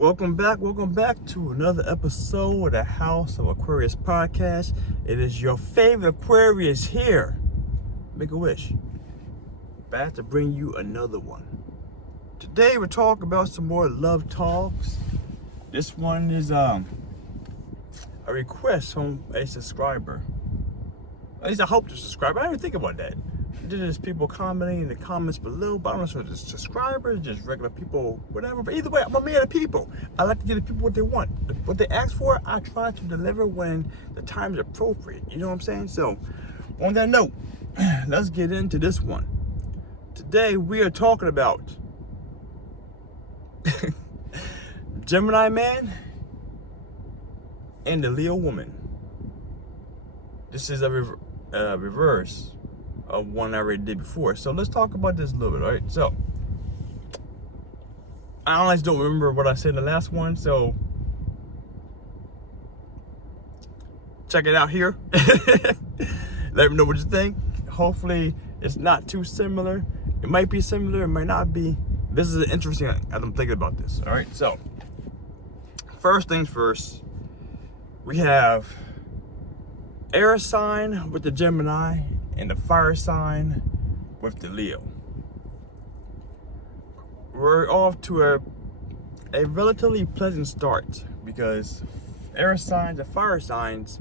Welcome back to another episode of the House of Aquarius podcast. It is your favorite Aquarius here. Make a wish. Back to bring you another one. Today we're talking about some more love talks. This one is a request from a subscriber. At least I hope to subscribe. I didn't even think about that. There's people commenting in the comments below, but I don't know if it's subscribers, just regular people, whatever. But either way, I'm a man of people. I like to give the people what they want. What they ask for, I try to deliver when the time is appropriate. You know what I'm saying? So, on that note, let's get into this one. Today, we are talking about Gemini man and the Leo woman. This is a reverse of one I already did before. So let's talk about this a little bit, all right? So, I honestly don't remember what I said in the last one, so check it out here. Let me know what you think. Hopefully, it's not too similar. It might be similar, it might not be. This is interesting as I'm thinking about this, all right? So, first things first, we have air sign with the Gemini and the fire sign with the Leo. We're off to a relatively pleasant start because air signs and fire signs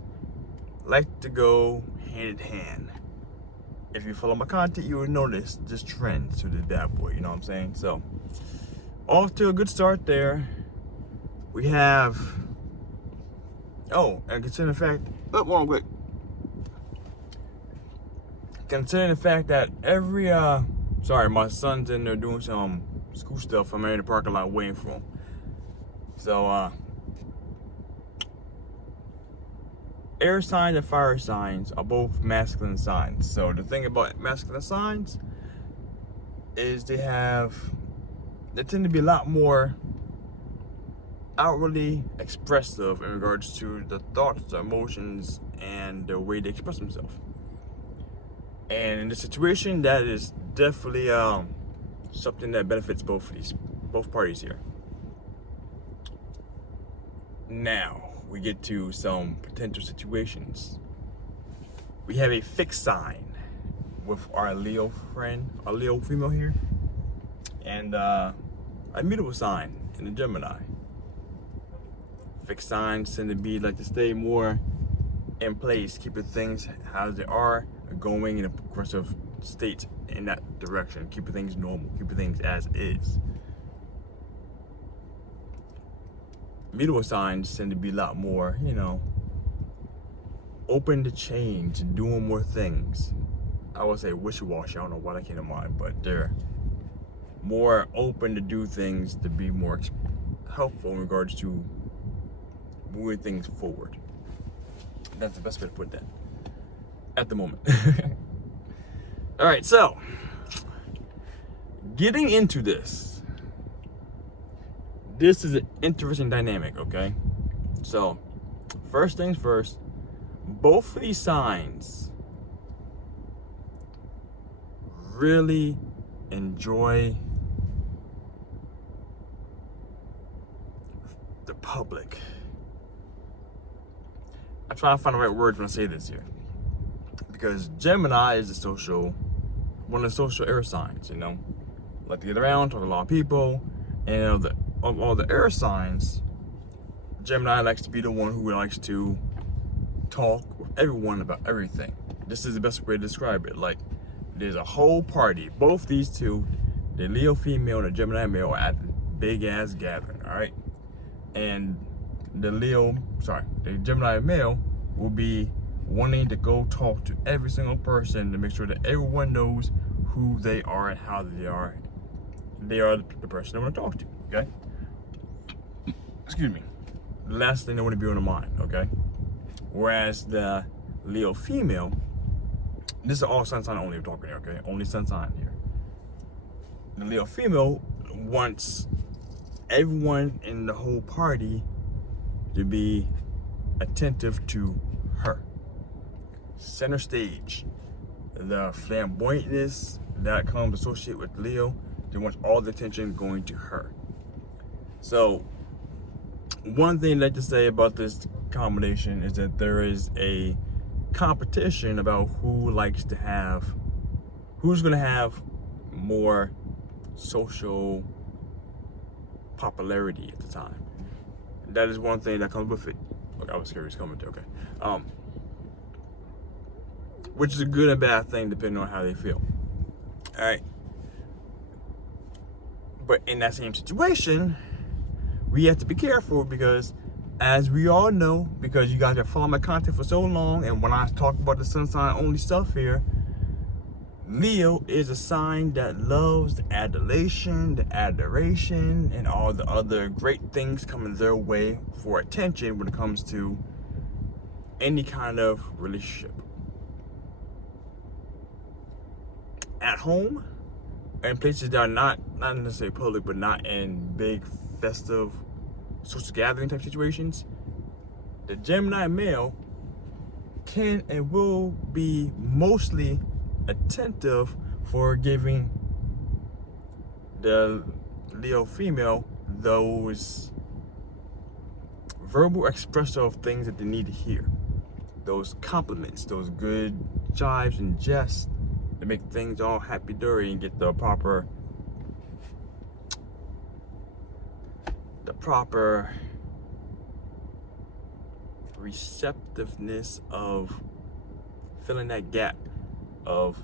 like to go hand in hand. If you follow my content, you will notice this trend to the bad boy, you know what I'm saying? So, off to a good start there. We have, and considering the fact, one quick. Considering the fact that my son's in there doing some school stuff. I'm in the parking lot waiting for him. So, air signs and fire signs are both masculine signs. So the thing about masculine signs is they tend to be a lot more outwardly expressive in regards to the thoughts, the emotions, and the way they express themselves. And in this situation, that is definitely something that benefits both parties here. Now we get to some potential situations. We have a fixed sign with our Leo friend, our Leo female here, and a mutable sign in the Gemini. Fixed signs tend to be like to stay more in place, keeping things how they are, going in a progressive state in that direction, keeping things normal, keeping things as is. Mutable signs tend to be a lot more, open to change and doing more things. I would say wishy-washy, I don't know why that came to mind, but they're more open to do things to be more helpful in regards to moving things forward. That's the best way to put that at the moment. All right, so getting into this is an interesting dynamic, okay? So, first things first, both of these signs really enjoy the public. I'm trying to find the right words when I say this here. Because Gemini is one of the social air signs, like to get around, talk to a lot of people. And of all the air signs, Gemini likes to be the one who likes to talk with everyone about everything. This is the best way to describe it. Like, there's a whole party. Both these two, the Leo female and the Gemini male, are at a big ass gathering, all right? And the Gemini male will be wanting to go talk to every single person to make sure that everyone knows who they are and how they are. They are the person they want to talk to, okay? Excuse me. The last thing they want to be on the mind, okay? Whereas the Leo female, this is all sun sign only we're talking here, okay? Only sun sign here. The Leo female wants everyone in the whole party to be attentive to her. Center stage. The flamboyantness that comes associated with Leo, they want all the attention going to her. So one thing I'd like to say about this combination is that there is a competition about who's going to have more social popularity at the time. That is one thing that comes with it. Okay, I was scared he was coming to. Okay, which is a good and bad thing depending on how they feel. All right, but in that same situation, we have to be careful because, as we all know, because you guys have followed my content for so long, and when I talk about the sun sign only stuff here, Leo is a sign that loves the adulation, the adoration, and all the other great things coming their way for attention when it comes to any kind of relationship. At home, and places that are not necessarily public, but not in big festive social gathering type situations, the Gemini male can and will be mostly attentive for giving the Leo female those verbal expressive things that they need to hear, those compliments, those good jibes and jests to make things all happy-dory and get the proper receptiveness of filling that gap of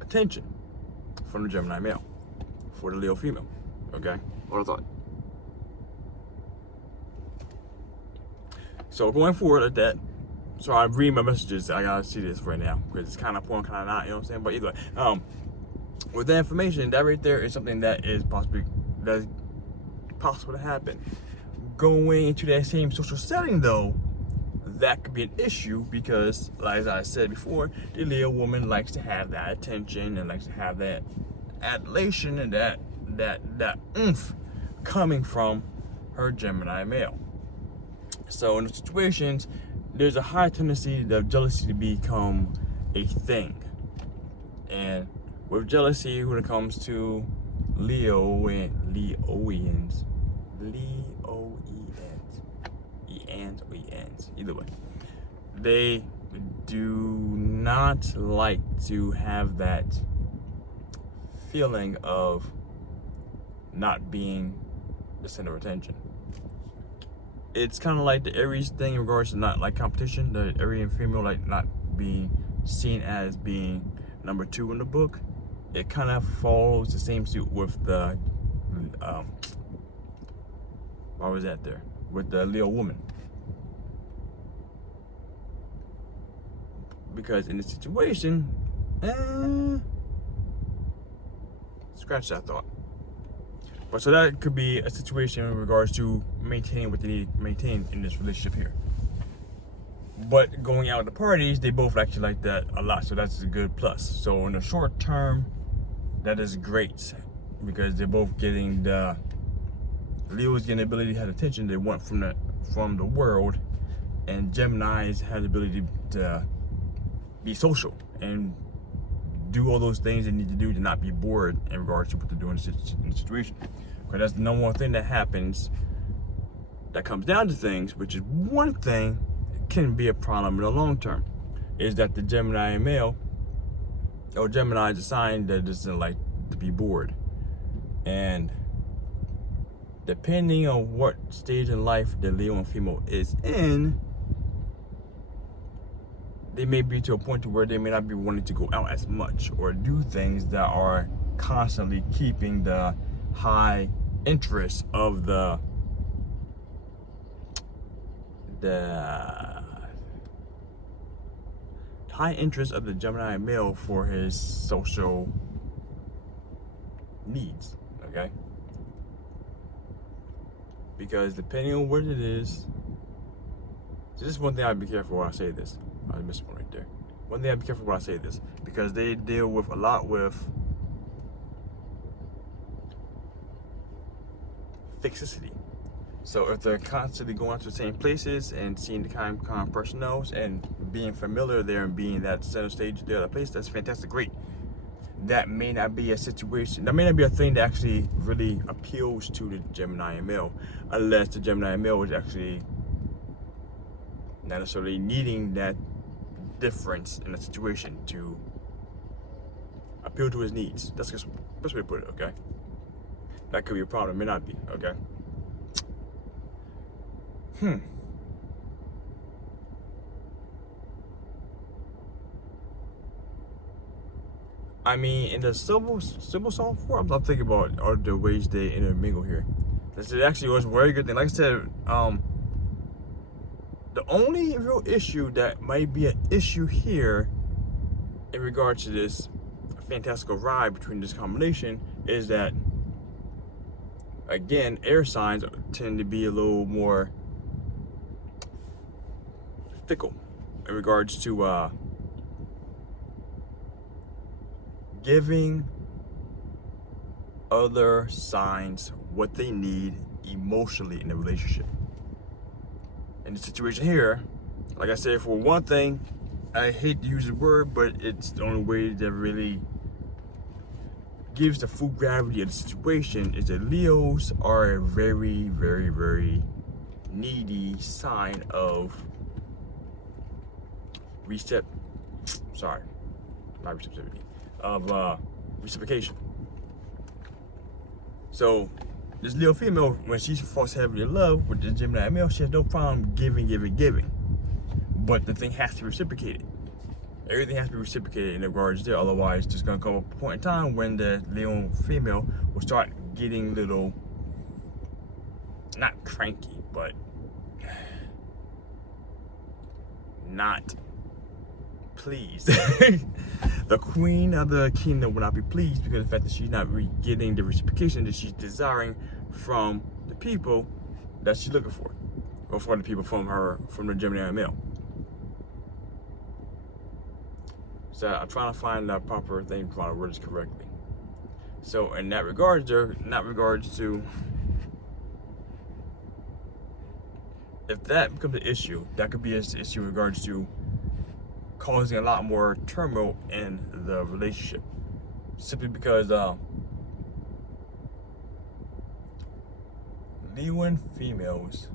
attention from the Gemini male for the Leo female. Okay, what I thought. So going forward at that, so I read my messages. I gotta see this right now because it's kind of important, kind of not. You know what I'm saying? But either way, with that information, that right there is something that is possible to happen. Going into that same social setting, though, that could be an issue because, like as I said before, the Leo woman likes to have that attention and likes to have that adulation and that oomph coming from her Gemini male. So in those situations, there's a high tendency of jealousy to become a thing. And with jealousy, when it comes to Leoians, either way, they do not like to have that feeling of not being the center of attention. It's kind of like the Aries thing in regards to not like competition, the Aries female like not being seen as being number 2 in the book. It kind of follows the same suit with the why was that there? With the Leo woman. Because in this situation, scratch that thought. But so that could be a situation in regards to maintaining what they need to maintain in this relationship here. But going out to parties, they both actually like that a lot, so that's a good plus. So in the short term, that is great because they're both getting the Leo's getting the ability to have attention they want from the world, and Gemini's has the ability to be social and do all those things they need to do to not be bored in regards to what they're doing in the situation. Because that's the number one thing that happens that comes down to things, which is one thing can be a problem in the long term, is that the Gemini male, or Gemini is a sign that doesn't like to be bored. And depending on what stage in life the Leo and female is in, they may be to a point to where they may not be wanting to go out as much or do things that are constantly keeping the high interest of the high interest of the Gemini male for his social needs, okay? Because depending on what it is, so this is one thing I'd be careful when I say this. I missed one right there. One thing I'd be careful when I say this, because they deal with a lot with fixicity. So if they're constantly going to the same places and seeing the kind of personnel and being familiar there and being that center stage there, that place, that's fantastic, great. that may not be a situation, that may not be a thing that actually really appeals to the Gemini male, unless the Gemini male is actually not necessarily needing that difference in the situation to appeal to his needs. That's just the best way to put it, okay? That could be a problem, it may not be, okay? I mean, in the civil song form, I'm thinking about all the ways they intermingle here. This actually was a very good thing. Like I said, the only real issue that might be an issue here in regard to this fantastical ride between this combination is that, again, air signs tend to be a little more fickle in regards to giving other signs what they need emotionally in a relationship. In the situation here, like I said, for one thing, I hate to use the word, but it's the only way that really gives the full gravity of the situation is that Leos are a very, very, very needy sign of reciprocation. So this Leo female, when she falls heavily in love with the Gemini male, she has no problem giving. But the thing has to be reciprocated. Everything has to be reciprocated in regards to, otherwise there's gonna come a point in time when the Leo female will start getting little, not cranky, but not pleased. The queen of the kingdom will not be pleased because of the fact that she's not getting the reciprocation that she's desiring from the people that she's looking for, or for the people from the Gemini male. So I'm trying to find the proper thing, trying to word this correctly. So in that regards, to if that becomes an issue, that could be an issue in regards to causing a lot more turmoil in the relationship, simply because Leoan females,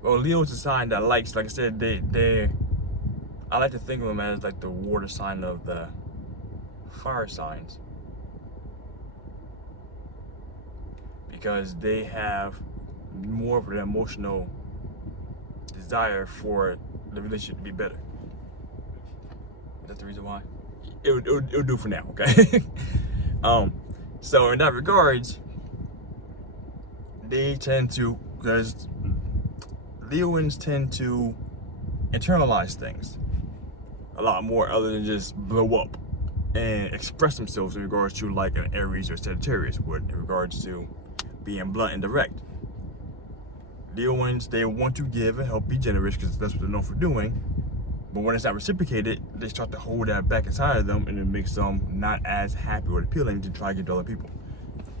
well, Leo is a sign that likes, like I said, I like to think of them as like the water sign of the fire signs, because they have more of an emotional desire for the relationship to be better. That's the reason why. It would do for now, okay? So in that regards, they tend to, because Leoans tend to internalize things a lot more other than just blow up and express themselves in regards to like an Aries or Sagittarius would in regards to being blunt and direct. Leoans, they want to give and help, be generous, because that's what they're known for doing. But when it's not reciprocated, they start to hold that back inside of them, and it makes them not as happy or appealing to try to give to other people.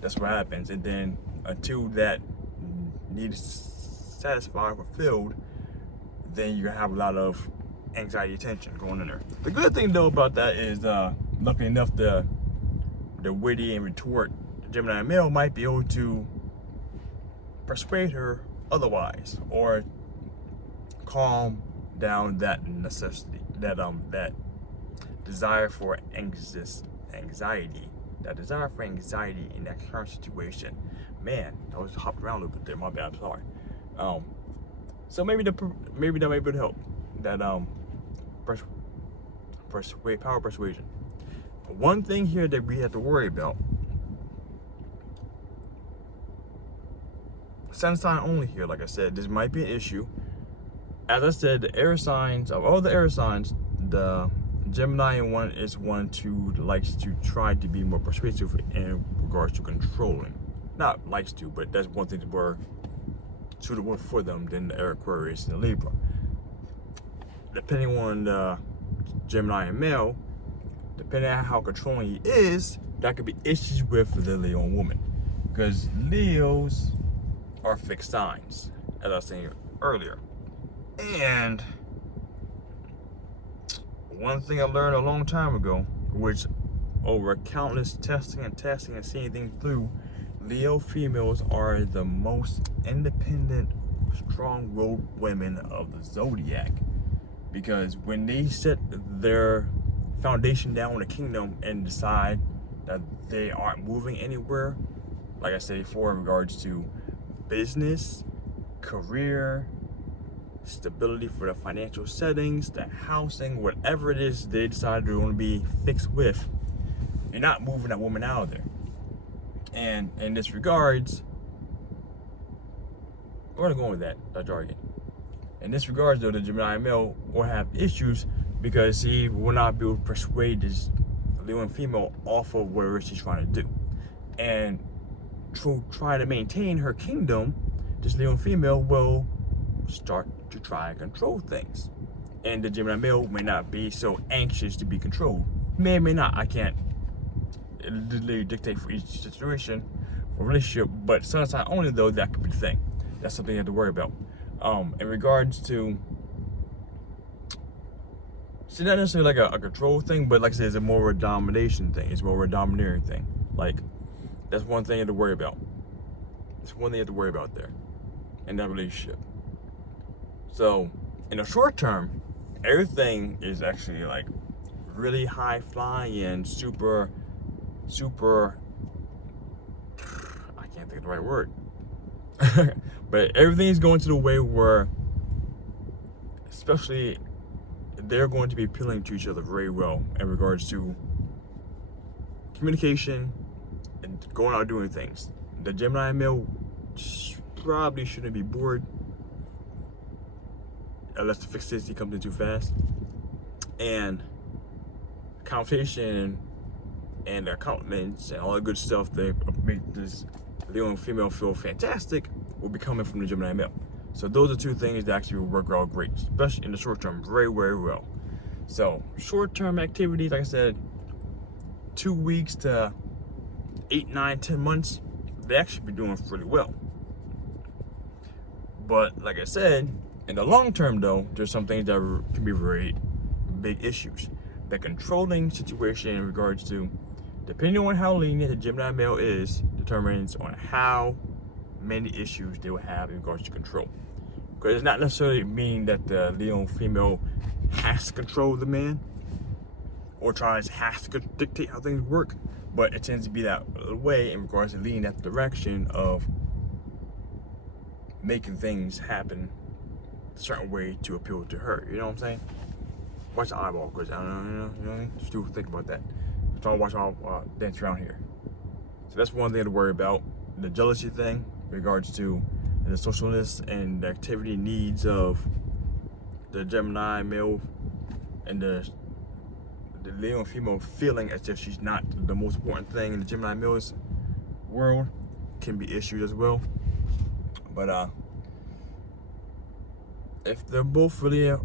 That's what happens. And then until that need is satisfied or fulfilled, then you have a lot of anxiety, tension going in there. The good thing though about that is, luckily enough, the witty and retort Gemini male might be able to persuade her otherwise, or calm down that necessity, that desire for anxiety in that current situation. Man, I was hopped around a little bit there. My bad. I'm sorry. So maybe that might be able to help. That power persuasion. One thing here that we have to worry about. Sun sign only here, like I said, this might be an issue. As I said, the air signs, of all the air signs, the Gemini one is one who likes to try to be more persuasive in regards to controlling. Not likes to, but that's one thing that more suitable for them than the air Aquarius and the Libra. Depending on the Gemini and male, depending on how controlling he is, that could be issues with the Leo woman. Because Leos are fixed signs, as I was saying earlier. And one thing I learned a long time ago, which over countless testing and seeing things through, Leo females are the most independent, strong-willed women of the zodiac. Because when they set their foundation down in the kingdom and decide that they aren't moving anywhere, like I said before, in regards to business, career, stability for the financial settings, the housing, whatever it is they decide they're going to be fixed with, you're not moving that woman out of there. And in this regards, where am I going with that jargon? In this regards, though, the Gemini male will have issues because he will not be able to persuade this Leo female off of whatever she's trying to do. And to try to maintain her kingdom, this Leo female will start to try and control things. And the Gemini male may not be so anxious to be controlled. May or may not, I can't literally dictate for each situation or relationship, but sun sign only, though, that could be the thing. That's something you have to worry about. In regards to, see, not necessarily like a control thing, but like I said, it's a more of a domination thing. It's more of a domineering thing. Like, that's one thing you have to worry about. It's one thing you have to worry about there in that relationship. So, in the short term, everything is actually like really high flying and super, I can't think of the right word. But everything's going to the way where, especially, they're going to be appealing to each other very well in regards to communication and going out doing things. The Gemini male probably shouldn't be bored unless the fixity comes in too fast. And conversation and their countenance and all the good stuff that make this Leo and female feel fantastic will be coming from the Gemini male. So those are two things that actually will work out great, especially in the short term, very, very well. So short-term activities, like I said, 2 weeks to 8, 9, 10 months, they actually be doing pretty well. But like I said, in the long term, though, there's some things that can be very big issues. The controlling situation in regards to, depending on how lenient the Gemini male is, determines on how many issues they will have in regards to control. Because it's not necessarily meaning that the Leo female has to control the man or has to dictate how things work, but it tends to be that way in regards to leaning that direction of making things happen a certain way to appeal to her. You know what I'm saying? Watch the eyeball, because I don't know, you know what I mean? Just do think about that. I'm trying to watch my dance around here. So that's one thing to worry about. The jealousy thing in regards to the socialness and the activity needs of the Gemini male and the Leo female feeling as if she's not the most important thing in the Gemini male's world can be issues as well. But if they're both really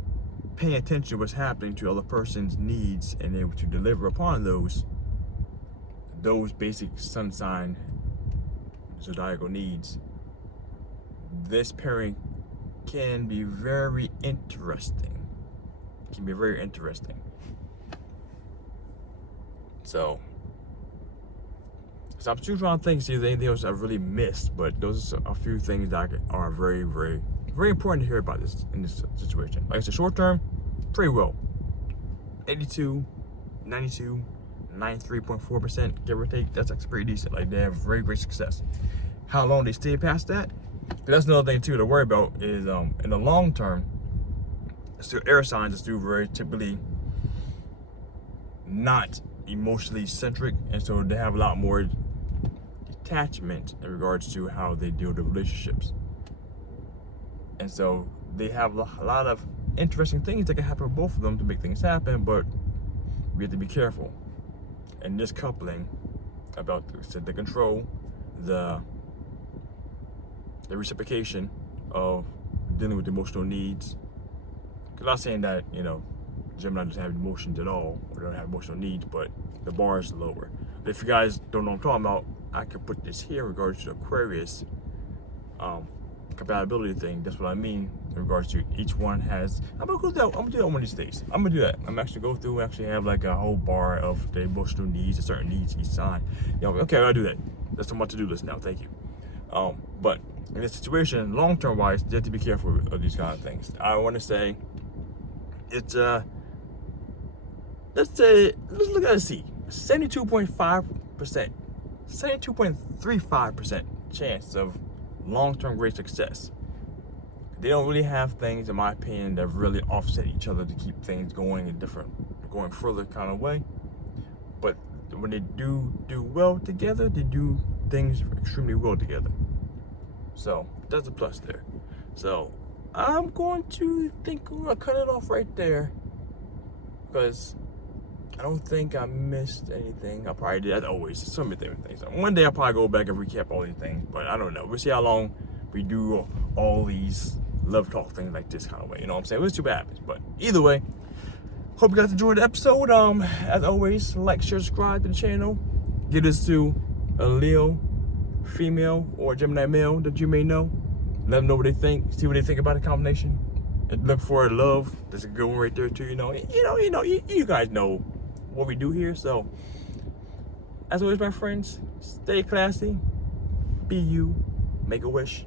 paying attention to what's happening to other person's needs and able to deliver upon those basic sun sign zodiacal needs, this pairing can be very interesting. So I'm still trying to think, see if there's anything else I've really missed, but those are a few things that are very, very, very important to hear about this in this situation. Like I said, short term, pretty well. 82, 92, 93.4%, give or take. That's actually pretty decent. Like, they have very great success. How long they stay past that? That's another thing too to worry about is in the long term, still air signs are still very typically not emotionally centric, and so they have a lot more detachment in regards to how they deal with relationships. And so they have a lot of interesting things that can happen with both of them to make things happen, but we have to be careful. And this coupling about the control, the reciprocation of dealing with emotional needs. I'm not saying that, Gemini doesn't have emotions at all, or don't have emotional needs, but the bar is lower. But if you guys don't know what I'm talking about, I could put this here in regards to Aquarius compatibility thing. That's what I mean in regards to each one has. I'm gonna do that one of these days. I'm gonna do that. I'm actually go through and actually have like a whole bar of the emotional needs and certain needs each sign. Okay, I'll do that. That's on my to-do list now. Thank you. But in this situation, long-term wise, you have to be careful of these kind of things. I want to say it's let's look at a C. 72.35% chance of long-term great success. They don't really have things, in my opinion, that really offset each other to keep things going going further kind of way. But when they do well together, they do things extremely well together. So that's a plus there. So I'm going to cut it off right there, because I don't think I missed anything. I probably did, as always. So many different things. One day I'll probably go back and recap all these things, but I don't know. We'll see how long we do all these love talk things like this kind of way. You know what I'm saying? We'll see what happens. But either way, hope you guys enjoyed the episode. As always, like, share, subscribe to the channel. Get us to a Leo female or Gemini male that you may know. Let them know what they think. See what they think about the combination. And look for love. That's a good one right there too. You guys know what we do here. So, as always, my friends, stay classy. Be you. Make a wish.